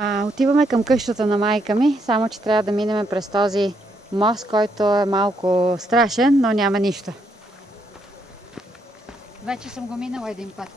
Отиваме към къщата на майка ми, само че трябва да минем през този мост, който е малко страшен, но няма нищо. Вече съм го минала един път.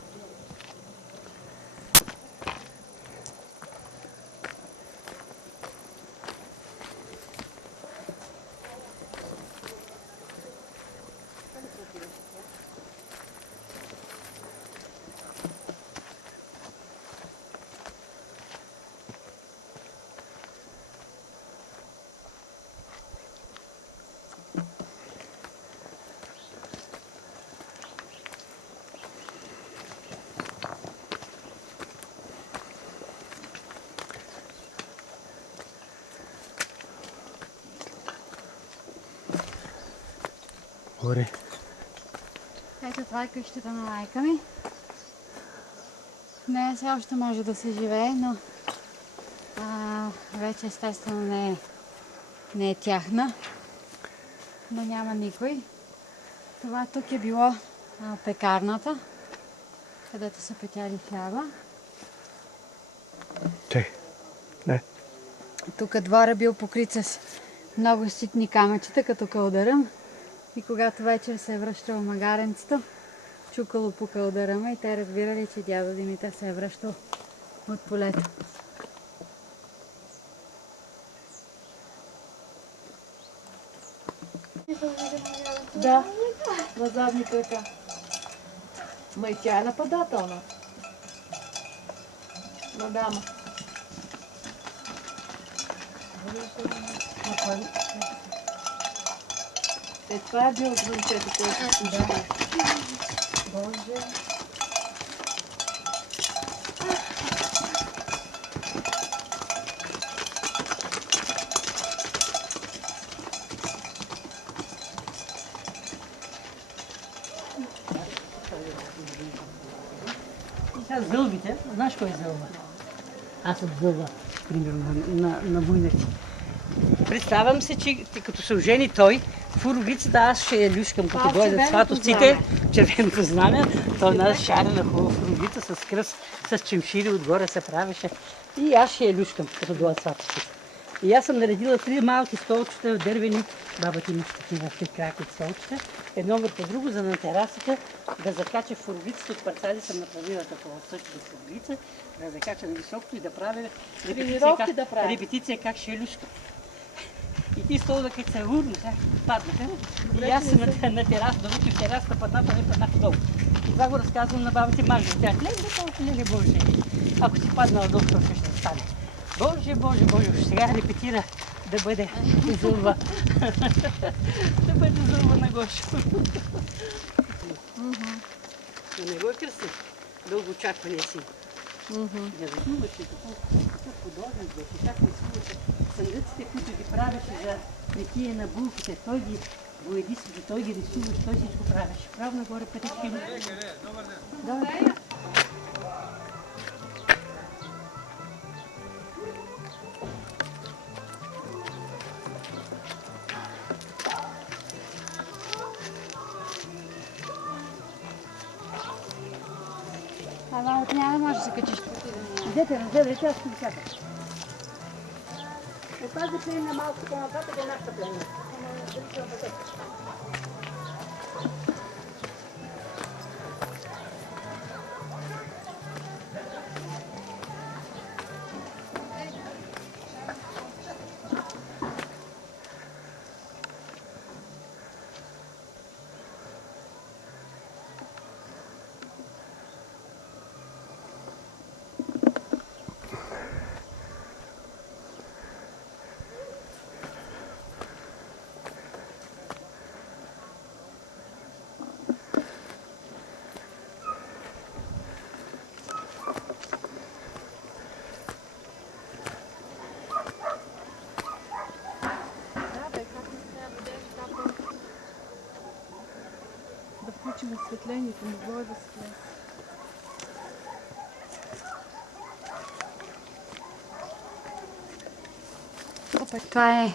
Горе. Ето това е къщата на майка ми. В нея все още може да се живее, но вече естествено не е тяхна. Но няма никой. Това тук е било пекарната, където са печали хляба. Не. Тук двор е бил покрит с много ситни камъчета, като кълдъръм. И когато вечер се е връщало магаренцето, чукало по кълдъръма и те разбирали, че дядо Димитър се е връщал от полето. Да, на задни крака. Ма и тя е нападателна. Мадама. Това е било от момчето, което си да. Боже. Сега зълбите, знаеш кой е зълба? Аз съм зълба, примерно, на войнати. Представям се, че като се ожени той, фуровицата аз ще я люшкам, като дойдат сватовците, червеното знаме, той нас шарена хубава фуровица с кръст, с чемшири отгоре се правеше. И аз ще я люшкам, като дойдат сватовците. И аз съм наредила 3 малки столчета дървени, бабата имаше такива 3 краки от столчета, едно върху друго, за на терасата да закача фуровицата от парцали, съм направила такова същото фуровица, да закача на високото и да правя репетиция как ще я люшкам. И ти стол да като се урно, сега паднаха. И аз съм на тераса, да в терасата падната, не паднах долу. И това го разказвам на бабите Марга. Тя гледа толкова, леле Боже, ако си паднала долу, какво ще стане? Боже, Боже, Боже, сега репетира да бъде зълба. Да бъде зълба на Гошо. Но не го е кръстен. Дълго очакване си. Да задумаш и такъв художник, да как не слушаш съндъците, които ги правеше за прикие на булките. Той ги гоеди, той ги рисуваше, той всичко правеше. Право нагоре пътечки. Добър ден. Ама от няма може да се качиш. Дете, разгледайте, аз ще ви кажа. От тази племена малко по-нататък е нашата племена. Да включим осветлението, могло е да се влезе. Това е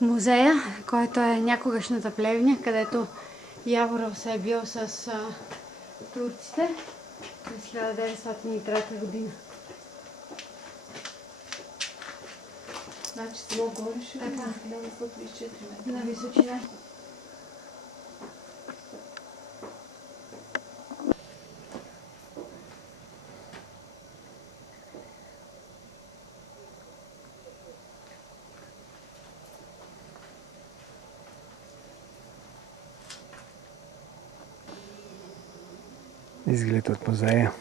музея, който е някогашната плевня, където Яворов се е бил с турците през 1903 година. Значи село Горише, 1934 метра. На височина. Изглед от музея.